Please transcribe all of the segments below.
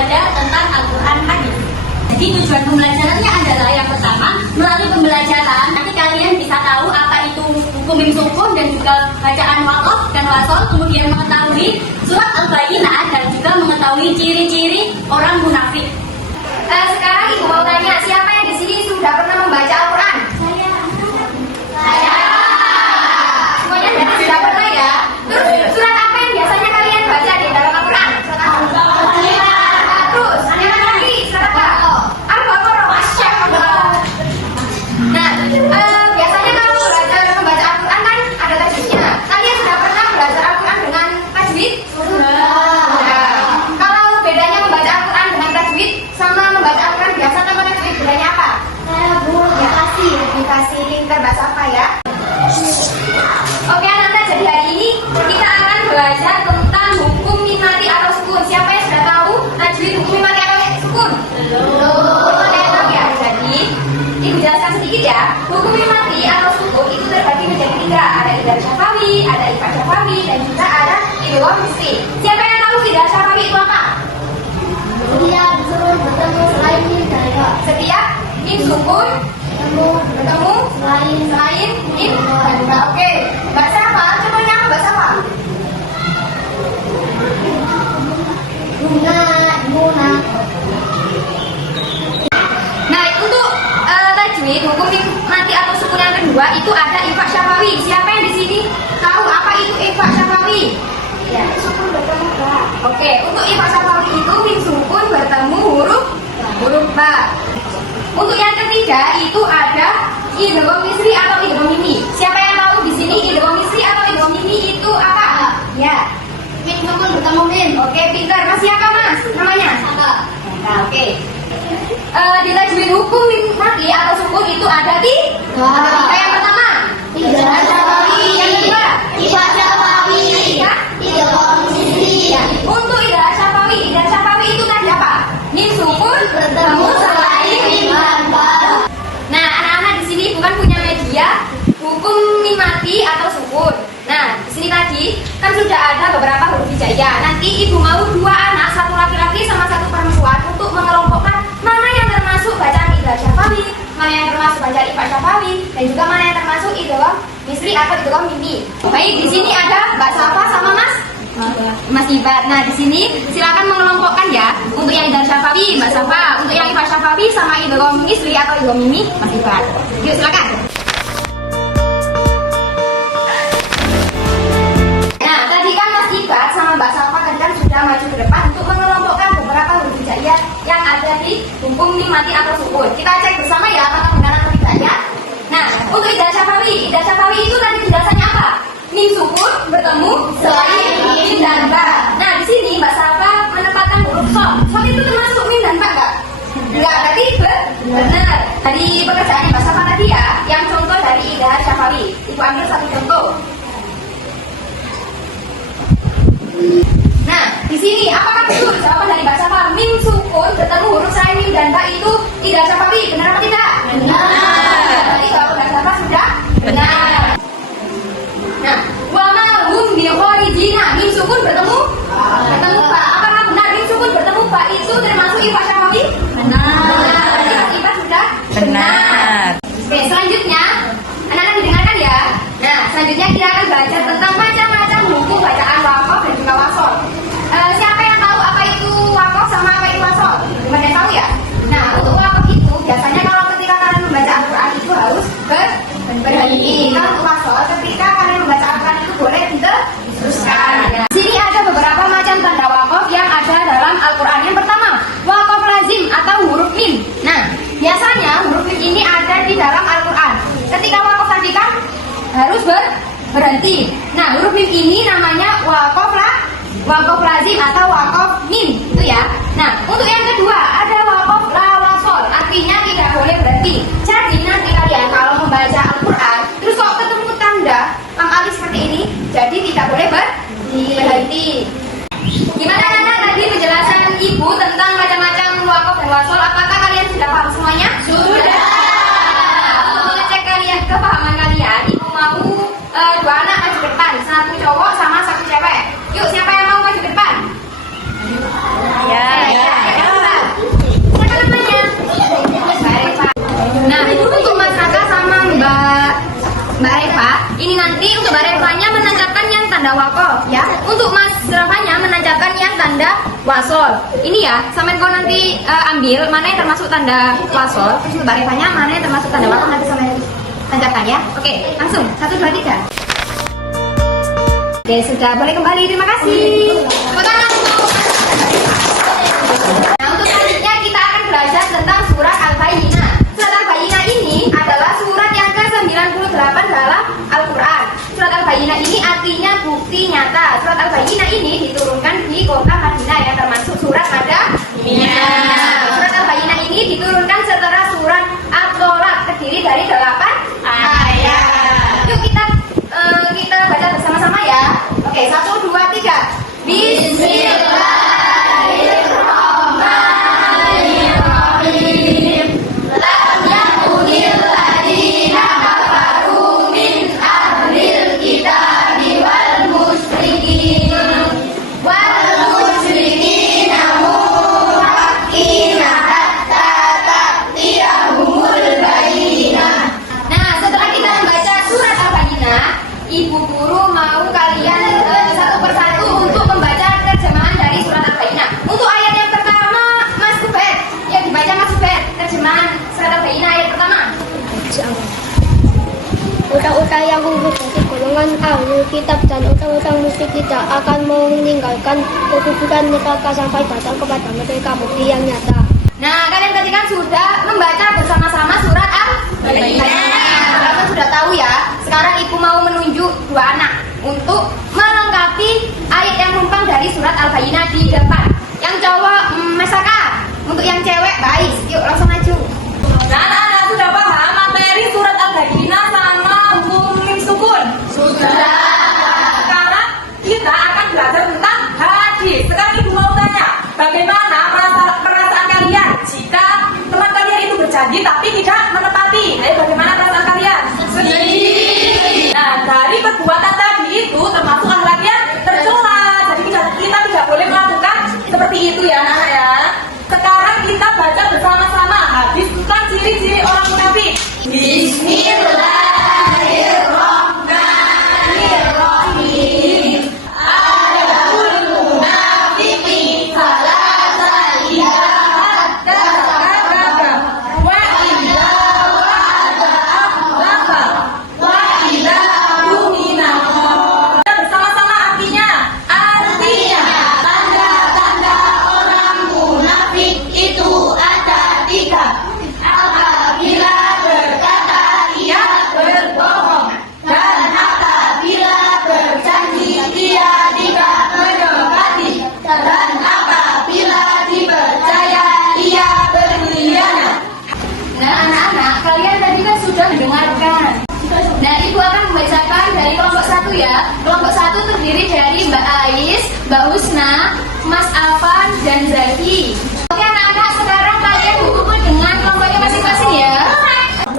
belajar tentang Al-Quran hadis. Jadi tujuan pembelajarannya adalah yang pertama, melalui pembelajaran nanti kalian bisa tahu apa itu hukum mim sukun dan juga bacaan waqaf dan wasol, kemudian mengetahui surat Al-Bayyinah dan juga mengetahui ciri-ciri orang munafik. Sekarang ibu mau tanya, siapa yang di sini sudah pernah membaca Al-Quran? Saya. Semuanya berarti sudah pernah ya. Terus surat apa yang biasanya kalian baca di dalam Al-Quran? Terus yang lagi surat apa? Al-Baqarah. Masya Allah. Nah, biasanya kalau membaca Al-Quran kan ada tajwidnya. Kalian sudah pernah belajar Al-Quran dengan tajwid? Sudah. Kalau bedanya membaca Al-Quran dengan tajwid sama membaca Al-Quran biasa tanpa tajwid, bedanya apa? Dikasih pinter bahasa apa ya? Oke anak-anak, jadi hari ini kita akan belajar tentang hukum mim mati atau sukun. Siapa yang sudah tahu tajwid hukum mim mati atau sukun? Belum. Saya tahu ya. Jadi ibu jelaskan sedikit ya. Hukum mim mati atau sukun itu terbagi menjadi 3. Ada idgham syafawi, ada ikhfa syafawi, dan juga ada idgham misri. Siapa yang tahu idgham syafawi itu apa? Setiap sukun bertemu selain mim dan ikhfa. Setiap mim sukun bertemu selain mim dan ikhfa. Oke. Bahasa apa? Contohnya apa? Bahasa apa? Guna. Nah, untuk tajwid hukum mim mati atau sukun yang kedua itu ada ikhfa syafawi. Siapa yang di sini tahu apa itu ikhfa syafawi? Ya, sukun bertemu ba. Oke, untuk ikhfa syafawi itu mim sukun bertemu huruf ba. Untuk yang ketiga itu ada idgham misri atau idgham mimi. Siapa yang tahu di sini idgham misri atau idgham mimi itu apa? Ya. Mim sukun bertemu mim. Oke, pintar. Mas siapa Mas? Namanya? Saka. Nah, oke. Di tajwid hukum mim mati atau sukun itu ada 3. Yang pertama, idgham syafawi. Yang kedua, ikhfa syafawi. Idgham misri. Untuk idgham syafawi itu tadi apa? Mim sukun bertemu selain mim dan ba. Nah, anak-anak di sini bukan punya media hukum mim mati atau sukun. Nah, di sini tadi kan sudah ada beberapa huruf hijaiyah. Nanti ibu mau 2 anak, 1 laki-laki sama 1 perempuan untuk mengelompokkan mana yang termasuk bacaan idgham syafawi, mana yang termasuk bacaan ikhfa syafawi, dan juga mana yang termasuk idgham misri atau idgham mimi. Baik, di sini ada Mbak Safa sama Mas Ibat. Nah, di sini silakan mengelompokkan ya. Untuk yang idgham syafawi Mbak Safa, untuk yang ikhfa syafawi sama idgham misri atau idgham mimi Mas Ibat. Yuk, silakan. Nah, tadi kan Mas Ibat sama Mbak Safa kan sudah maju ke depan untuk mengelompokkan beberapa huruf hijaiyah yang ada di hukum mim mati atau sukun. Kita cek bersama ya apakah benar atau tidak ya. Nah, untuk idgham syafawi itu tadi penjelasannya apa? Mim sukun bertemu selain mim dan ba. Nah, di sini Mbak Safa menempatkan huruf shad. Shad itu termasuk mim dan ba enggak? Enggak, berarti benar. Dari pekerjaannya Mbak Safa tadi ya, yang contoh dari idgham syafawi. Ibu ambil 1 contoh. Nah, di sini apakah betul jawaban dari Mbak Safa mim sukun bertemu huruf selain mim dan ba itu idgham syafawi? Benar atau tidak? Benar. Berarti jawaban Mbak Safa sudah benar. Nah, wa ma hum bi kharijina mim sukun bertemu ba. Apakah benar mim sukun bertemu ba itu termasuk ikhfa syafawi? Benar. Ikhfa sudah benar. Oke, selanjutnya anak-anak didengarkan ya. Nah, selanjutnya kita akan belajar tentang macam-macam hukum bacaan waqaf dan juga wasol. Siapa yang tahu apa itu waqaf sama apa itu wasol? Gimana tahu ya? Nah, untuk waqaf itu biasanya kalau ketika kalian membaca Al-Quran itu harus berhenti. Kalau untuk wasol ketika kalian membaca Al-Quran itu boleh diteruskan. Ya. Di sini ada beberapa macam tanda waqaf yang ada dalam Al-Quran. Yang pertama, waqaf lazim atau huruf mim. Nah, biasanya huruf mim ini ada di dalam Al-Quran. Ketika waqaf tadi kan harus berhenti. Nah, huruf mim ini namanya waqaf lazim atau waqaf mim, itu ya. Nah, untuk yang kedua ada waqaf la wasol, artinya tidak boleh berhenti. Jadi nanti kalian kalau membaca Al-Quran terus kok ketemu tanda alif seperti ini, jadi tidak boleh berhenti. Gimana anak tadi penjelasan ibu tentang macam-macam waqaf dan wasol? Apakah kalian sudah paham semuanya? Sudah. Untuk mengecek kepahaman kalian, ibu mau 2 anak maju depan, 1 cowok sama 1 cewek. Yuk, siapa yang mau maju depan? Ya. tanda wakof ya. Untuk Mas Rafanya menancapkan yang tanda wasol. Ini ya, sampai kau nanti ambil mana yang termasuk tanda wasol. Terus Mbak Rifanya mana yang termasuk tanda wakof nanti sampai tancapkan ya. Oke, langsung 1, 2, 3. Oke, sudah boleh kembali. Terima kasih. Tepuk tangan. Nah, untuk selanjutnya kita akan belajar tentang surat Al-Bayyinah. Surat Al-Bayyinah ini adalah surat yang ke-98 dalam Al-Quran. Surat Al-Bayyinah ini artinya bukti nyata. Surat Al-Bayyinah ini diturunkan di kota Madinah yang termasuk surat Madinah. Surat Al-Bayyinah ini diturunkan setelah surat At-Tolak, terdiri dari 8 ayat. Yuk kita baca bersama-sama ya. Oke, 1, 2, 3. Bismillahirrahmanirrahim. Lam yakunil ladina kafaru min ahlil kitabi wal musyrikin muwaqqina hatta ta'tiyahumul bayyinah. Nah, setelah kita membaca surat Al-Bayyinah, Ibu guru mau kalian satu persatu untuk membaca terjemahan dari surat Al-Bayyinah. Untuk ayat yang pertama, Mas Ubed, yang dibaca Mas Ubed, terjemahan surat Al-Bayyinah ayat pertama. Orang-orang yang gugur dari golongan ahli kitab dan orang-orang musyrik tidak akan meninggalkan kekufuran mereka sampai datang kepada mereka bukti yang nyata. Nah, kalian tadi kan sudah membaca bersama-sama surat Al-Bayyinah. Kalian sudah tahu ya. Sekarang Ibu mau menunjuk 2 anak untuk melengkapi ayat yang numpang dari surat Al-Bayyinah di depan. Yang cowok Mesaka, untuk yang cewek Bais. Yuk langsung maju. Nah, anak-anak sudah paham materi surat Al-Bayyinah sama hukum mim sukun? Sudah. Sekarang kita akan belajar tentang hadis. Sekarang Ibu mau tanya, bagaimana perasaan kalian jika teman kalian itu berjanji tapi tidak menepati? Ayo, bagaimana perasaan kalian? Sedih. Nah, dari perbuatan tadi itu termasuk akhlak yang tercela. Jadi kita tidak boleh melakukan seperti itu ya, anak ya. Sekarang kita baca bersama-sama hadis tentang ciri-ciri orang munafik. Bismillahirrahmanirrahim. Adapun munafiqin salasa idza haddatsa wa idza wa'ada akhlafa wa idza tumina. Bersama-sama artinya tanda-tanda orang munafik itu ada 3. Apabila berkata ia berbohong, dan apabila berjanji dia tidak menepati, dan apabila dipercaya ia berkhianat. Nah, anak-anak, kalian tadi kan sudah mendengarkan. Nah, Ibu akan membacakan dari kelompok 1 ya. Kelompok 1 terdiri dari Mbak Ais, Mbak Husna, Mas Afan, dan Zaki. Oke anak-anak, sekarang kalian berkumpul dengan kelompoknya masing-masing ya.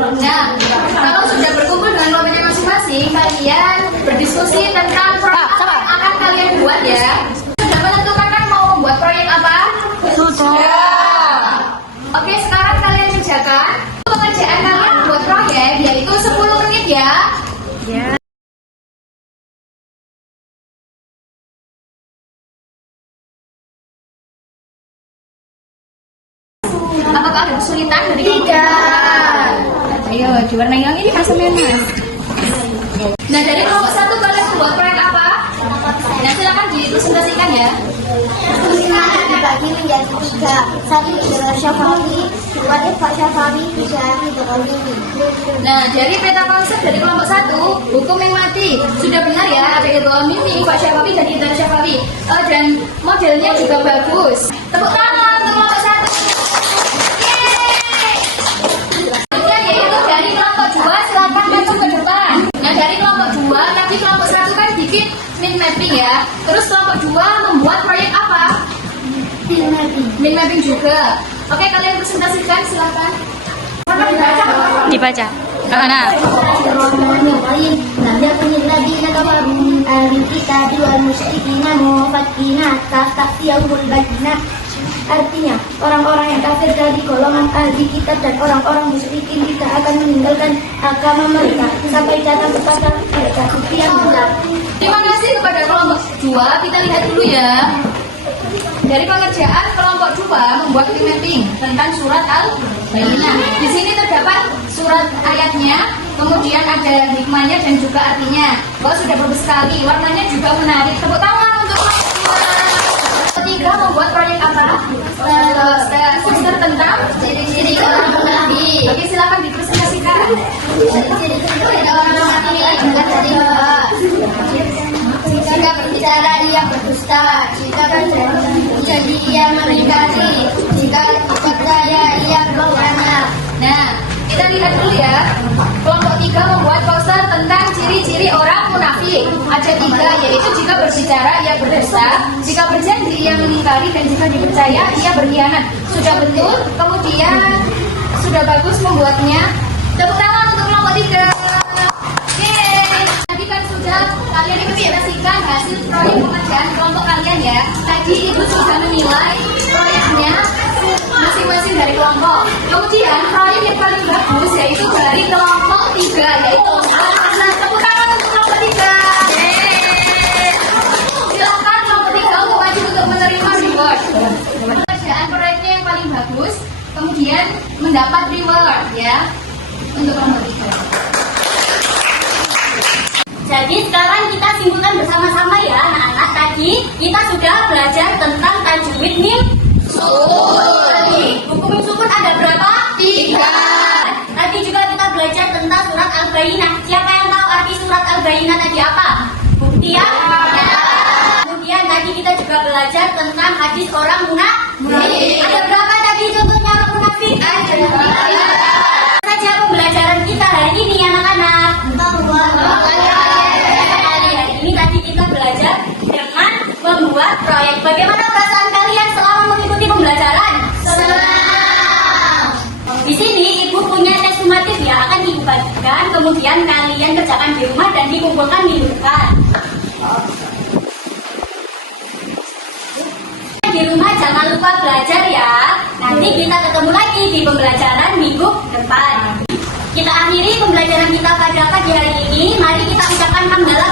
Nah, kalau sudah berkumpul dengan kelompoknya masing-masing, kalian berdiskusi tentang proyek apa yang akan kalian buat ya. Sudah menentukan kan mau membuat proyek apa? Sudah. Oke, sekarang kalian kerjakan. Pekerjaan kalian buat proyek yaitu 10 menit ya. Apakah ada kesulitan dari kelompok? Tidak. Ayo, diwarnai yang ini asam mas. Nah, dari kelompok 1 kalian membuat proyek apa? Nah, silakan dipresentasikan ya. Semangat dibagi menjadi 3. 1 adalah Syafawi, 2 Pak Syafawi, 3 Ibrahim. Nah, dari peta konsep dari kelompok 1, hukum yang mati sudah benar ya. Ada Ibrahim, Pak Syafawi, dan Idar Syafawi. Dan modelnya juga bagus. Tepuk tangan untuk kelompok 1. Yaitu dari kelompok 2, silakan maju ke depan. Nah, dari kelompok 2, tadi kelompok 1 kan bikin min mapping ya. Terus kelompok 2 membuat proyek apa? Min mapping juga. Oke, kalian presentasikan silakan. Dibaca. Anak. Bismillahirrahmanirrahim. Lam yakunil ladina kafaru min ahli kitabi wal musyrikina muwaqqina hatta ta'tiyahumul bayyinah. Artinya, orang-orang yang kafir dari golongan ahli kitab dan orang-orang musyrikin tidak akan meninggalkan agama mereka sampai datang kepada mereka bukti yang benar. Terima kasih kepada kelompok 2. Kita lihat dulu ya. Dari pengerjaan kelompok 2 membuat mapping tentang surat Al-Bayyinah. Di sini terdapat surat ayatnya, kemudian ada hikmahnya dan juga artinya. Wah, sudah bagus sekali. Warnanya juga menarik. Tepuk tangan untuk kelompok 2. Ketiga membuat proyek apa? Poster tentang Ciri-ciri orang munafik. Oke, silakan dipresentasikan. Ciri-ciri orang munafik adalah dari bawah. Jika berbicara ia berdusta, jika berjanji ia mengingkari, jika percaya ia berkhianat. Nah, kita lihat dulu ya. Kelompok 3 membuat poster tentang ciri-ciri orang munafik. Ada 3, yaitu jika berbicara ia berdusta, jika berjanji ia mengingkari, dan jika dipercaya ia berkhianat. Sudah betul, kemudian sudah bagus membuatnya. Tepuk tangan untuk kelompok 3. Oke, tadi kan sudah kalian presentasikan hasil proyek pengerjaan kelompok kalian ya. Tadi ibu sudah menilai proyeknya masing-masing dari kelompok. Kemudian proyek yang paling bagus yaitu dari kelompok 3, yaitu tepuk tangan untuk kelompok 3. Silakan kelompok 3 untuk maju untuk menerima reward. Pengerjaan proyeknya yang paling bagus, kemudian mendapat reward ya untuk kelompok 3. Jadi sekarang kita simpulkan bersama-sama ya anak-anak. Tadi kita sudah belajar tentang tajwid mim sukun. Buku mim sukun ada berapa? 3. Tadi juga kita belajar tentang surat Al-Bayyinah. Siapa yang tahu arti surat Al-Bayyinah tadi apa? Bukti ya? Kemudian tadi kita juga belajar tentang hadis orang munafik. Ada berapa tadi contohnya orang munafik? Ada. Saja pembelajaran kita hari ini anak-anak. Ini tadi kita belajar dengan membuat proyek. Bagaimana perasaan kalian selama mengikuti pembelajaran? Senang. Di sini ibu punya tes sumatif ya, akan ibu bagikan, kemudian kalian kerjakan di rumah dan dikumpulkan di rumah. Di rumah jangan lupa belajar ya. Nanti kita ketemu lagi di pembelajaran minggu depan. Kita akhiri pembelajaran kita pada pagi hari ini. Mari kita ucapkan hamdalah